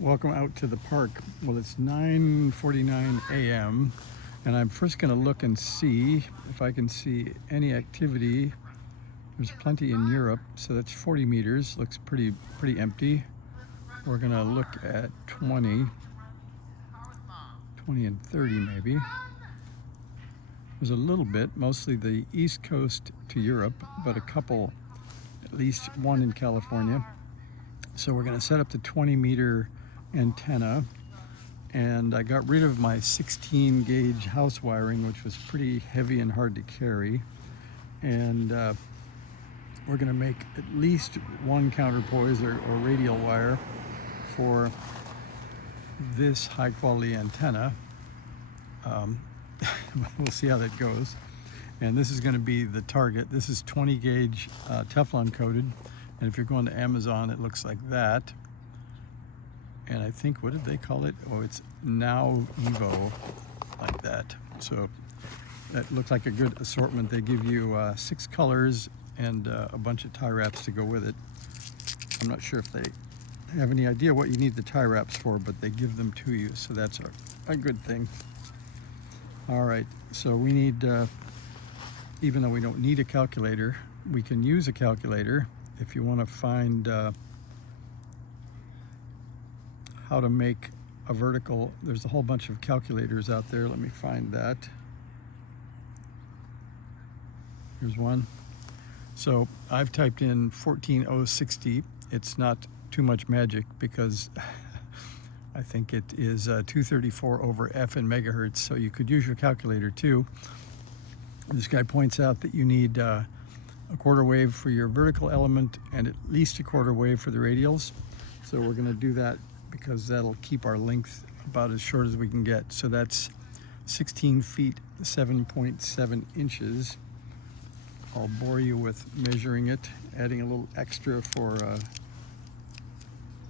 Welcome out to the park. Well, it's 9:49 a.m. and I'm first going to look and see if I can see any activity. There's plenty in Europe, so that's 40 meters. Looks pretty empty. We're going to look at 20 and 30 maybe. There's a little bit, mostly the east coast to Europe, but a couple, at least one in California. So we're going to set up the 20-meter antenna, and I got rid of my 16 gauge house wiring, which was pretty heavy and hard to carry, and we're going to make at least one counterpoise or radial wire for this high quality antenna. We'll see how that goes. And this is going to be the target. This is 20 gauge Teflon coated, and if you're going to Amazon, it looks like that. And I think, what did they call it? Oh, it's Now Evo, like that. So that looked like a good assortment. They give you 6 colors and a bunch of tie wraps to go with it. I'm not sure if they have any idea what you need the tie wraps for, but they give them to you, so that's a good thing. All right, so we need, even though we don't need a calculator, we can use a calculator if you want to find how to make a vertical. There's a whole bunch of calculators out there. Let me find that. Here's one. So I've typed in 14060. It's not too much magic because I think it is 234 over F in megahertz, so you could use your calculator too. This guy points out that you need a quarter wave for your vertical element and at least a quarter wave for the radials. So we're going to do that because that'll keep our length about as short as we can get. So that's 16 feet, 7.7 inches. I'll bore you with measuring it, adding a little extra for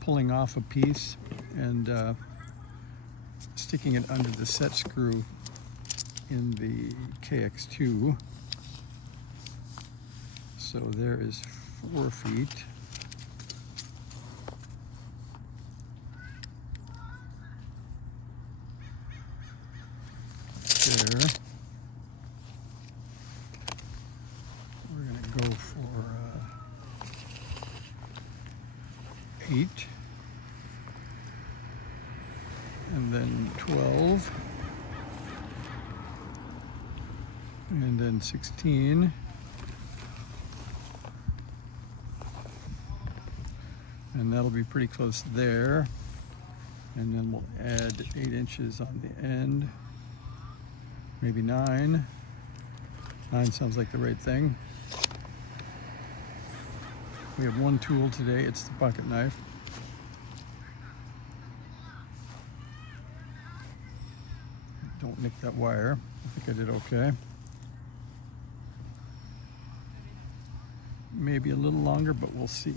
pulling off a piece and sticking it under the set screw in the KX2. So there is 4 feet. There. We're going to go for 8, and then 12, and then 16, and that'll be pretty close there, and then we'll add 8 inches on the end, maybe 9. 9 sounds like the right thing. We have one tool today, it's the pocket knife. Don't nick that wire. I think I did okay. Maybe a little longer, but we'll see.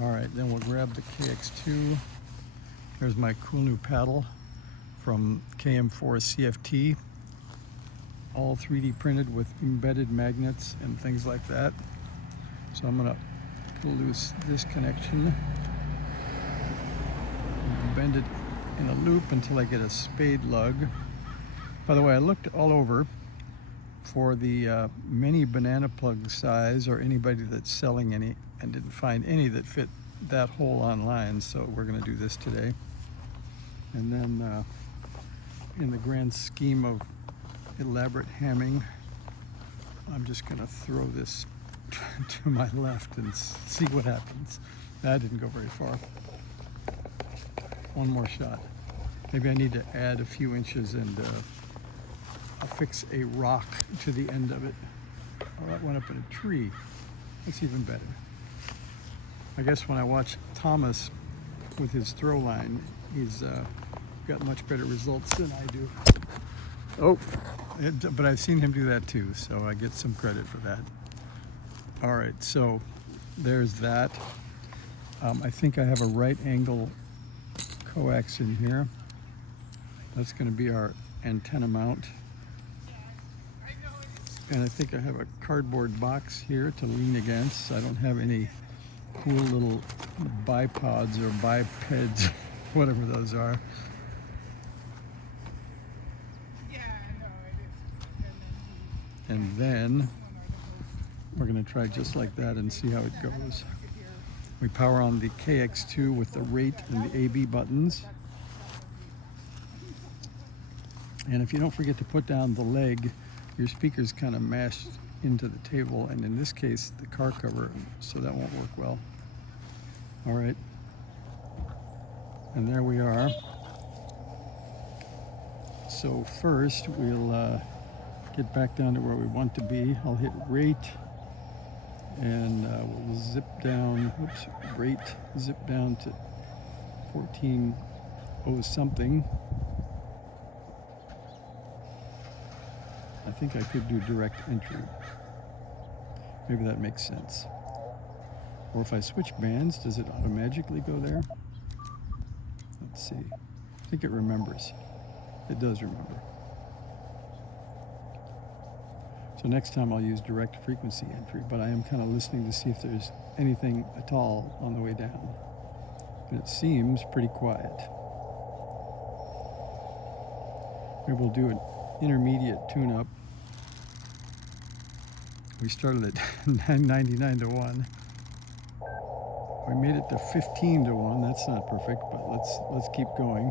All right, then we'll grab the KX2. There's my cool new paddle from KM4 CFT. All 3D printed with embedded magnets and things like that. So I'm gonna pull loose this connection and bend it in a loop until I get a spade lug. By the way, I looked all over for the mini banana plug size or anybody that's selling any, and didn't find any that fit that hole online, so we're gonna do this today. And then in the grand scheme of elaborate hamming, I'm just gonna throw this to my left and see what happens. That didn't go very far. One more shot. Maybe I need to add a few inches and affix a rock to the end of it. Oh, that went up in a tree. That's even better. I guess when I watch Thomas with his throw line, he's got much better results than I do. Oh, but I've seen him do that too, so I get some credit for that. All right, so there's that. I think I have a right angle coax in here. That's going to be our antenna mount. And I think I have a cardboard box here to lean against. I don't have any cool little bipods or bipeds, whatever those are. And then we're going to try just like that and see how it goes. We power on the KX2 with the rate and the AB buttons. And if you don't forget to put down the leg, your speaker's kind of mashed into the table, and in this case the car cover, so that won't work well. All right, and there we are. So first we'll get back down to where we want to be. I'll hit rate and we'll zip down, rate, zip down to 14.0 something. I think I could do direct entry. Maybe that makes sense. Or if I switch bands, does it automatically go there? Let's see. I think it remembers. It does remember. So next time I'll use direct frequency entry, but I am kind of listening to see if there's anything at all on the way down. And it seems pretty quiet. Maybe we'll do an intermediate tune-up. We started at 99 to 1. We made it to 15 to 1. That's not perfect, but let's keep going.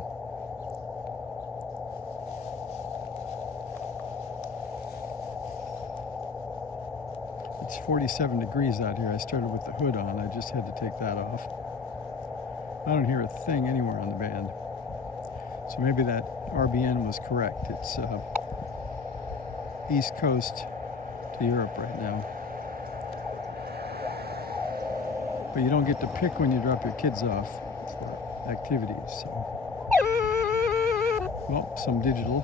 It's 47 degrees out here. I started with the hood on. I just had to take that off. I don't hear a thing anywhere on the band. So maybe that RBN was correct. It's East Coast to Europe right now. But you don't get to pick when you drop your kids off for activities. So. Well, some digital.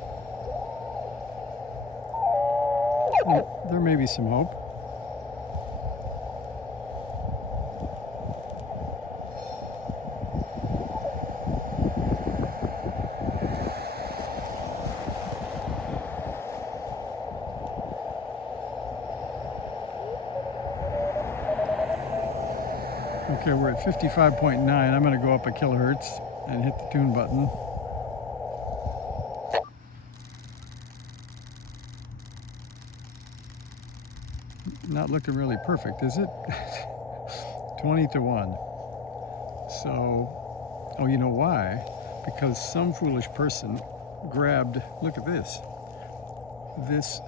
Well, there may be some hope. Okay, we're at 55.9. I'm going to go up a kilohertz and hit the tune button. Not looking really perfect, is it? 20 to 1. So, oh, you know why? Because some foolish person grabbed, look at this. This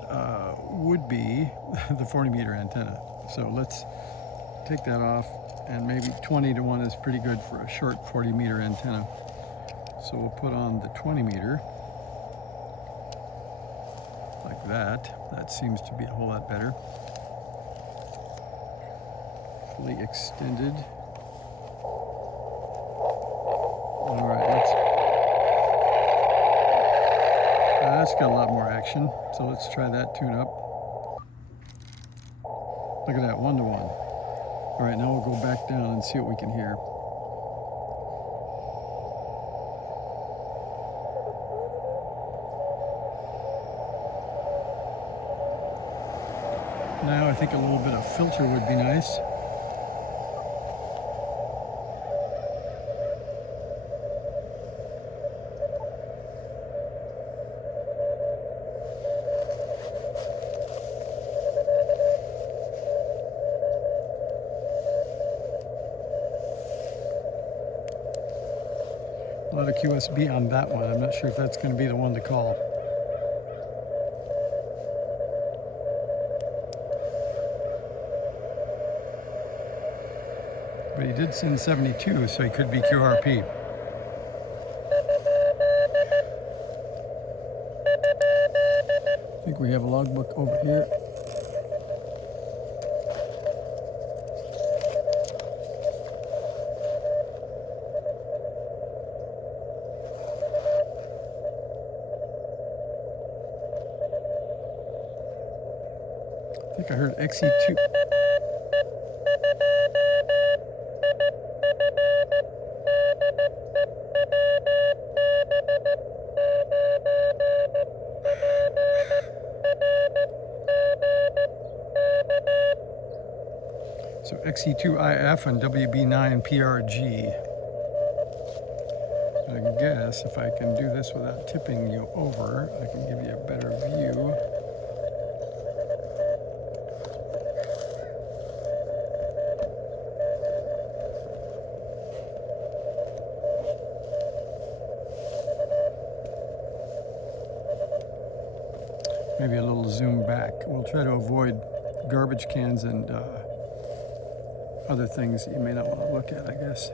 would be the 40 meter antenna. So let's take that off. And maybe 20 to 1 is pretty good for a short 40 meter antenna. So we'll put on the 20 meter like that. That seems to be a whole lot better. Fully extended. All right, that's got a lot more action. So let's try that tune up. Look at that, 1 to 1. All right, now we'll go back down and see what we can hear. Now I think a little bit of filter would be nice. A lot of QSB on that one. I'm not sure if that's going to be the one to call. But he did send 72, so he could be QRP. I think we have a logbook over here. I think I heard XE2. So XE2IF and WB9PRG. I guess if I can do this without tipping you over, I can give you a better view. Maybe a little zoom back. We'll try to avoid garbage cans and other things that you may not want to look at, I guess.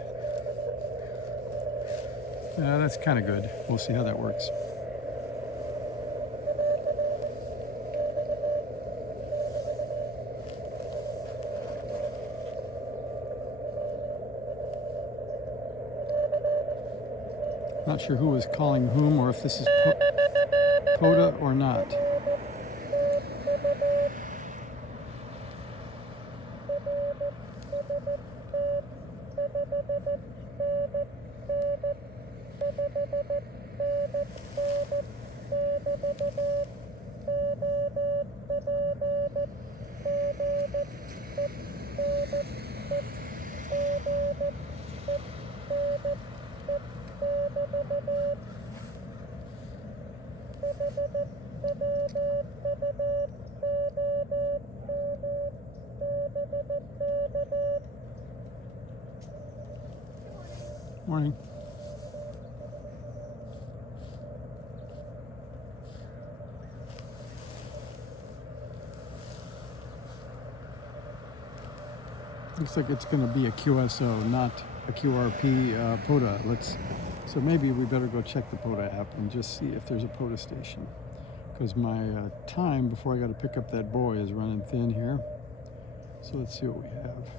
That's kind of good. We'll see how that works. Not sure who was calling whom, or if this is POTA or not. Morning. Looks like it's going to be a QSO, not a QRP POTA. So maybe we better go check the POTA app and just see if there's a POTA station. Because my time before I got to pick up that boy is running thin here. So let's see what we have.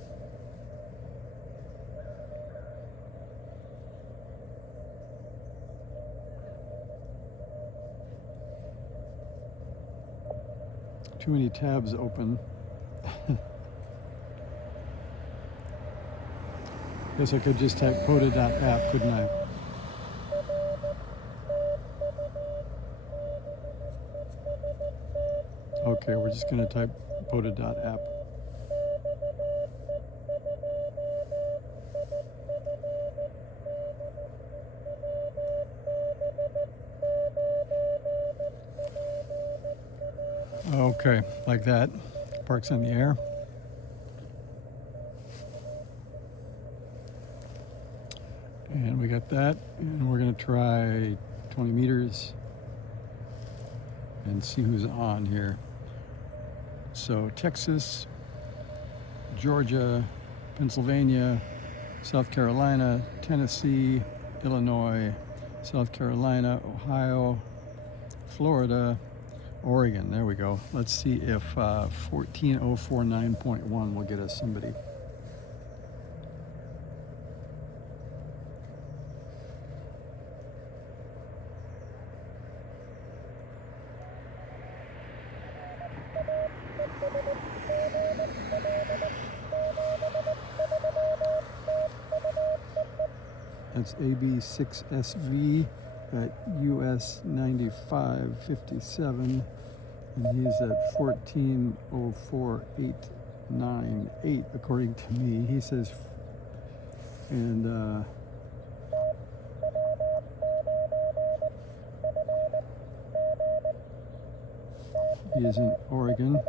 Too many tabs open. Guess I could just type POTA.app, couldn't I? Okay, we're just going to type POTA.app. Okay, like that. Parks in the air. And we got that. And we're going to try 20 meters and see who's on here. So Texas, Georgia, Pennsylvania, South Carolina, Tennessee, Illinois, South Carolina, Ohio, Florida, Oregon. There we go. Let's see if 14049.1 will get us somebody. That's AB6SV at US 9557, and he's at 1404898 according to me. He says, and he is in Oregon.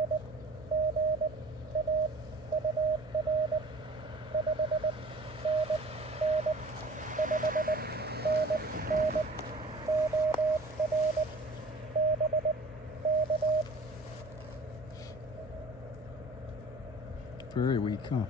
Very weak, huh?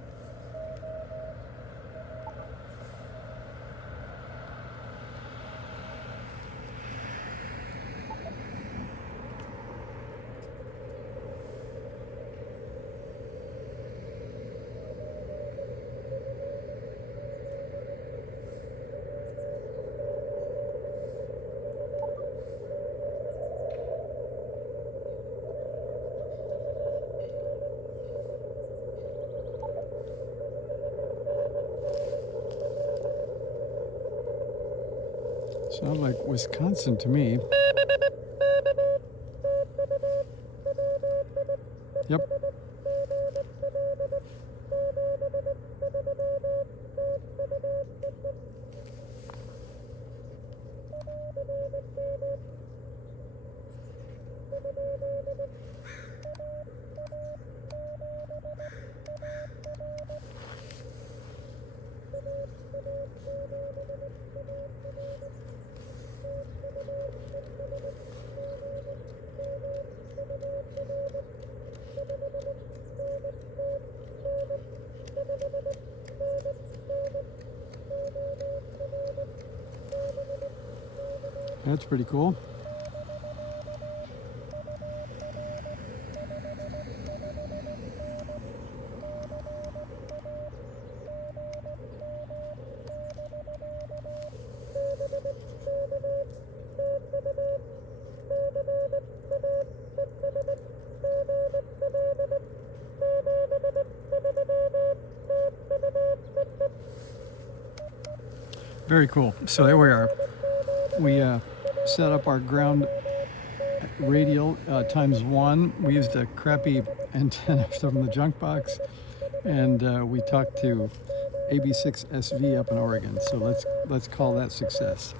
Sounds like Wisconsin to me. Yep. That's pretty cool. Very cool. So there we are. We set up our ground radial ×1. We used a crappy antenna from the junk box, and we talked to AB6SV up in Oregon. So let's call that success.